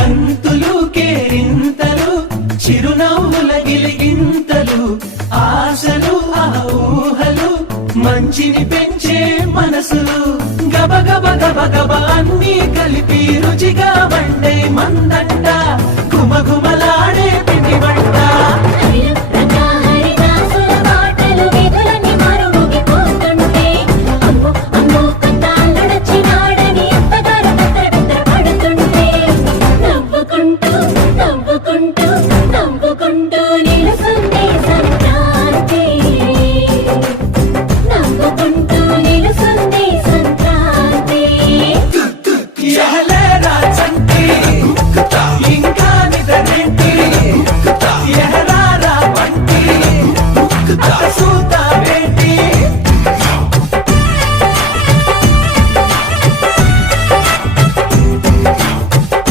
గంతులు కేరింతలు చిరునవ్వుల గిలిగింతలు ఆశలు ఆ ఊహలు మంచిని పెంచే మనసులు గబ గబ గబ గబ అన్నీ కలిపి రుచిగా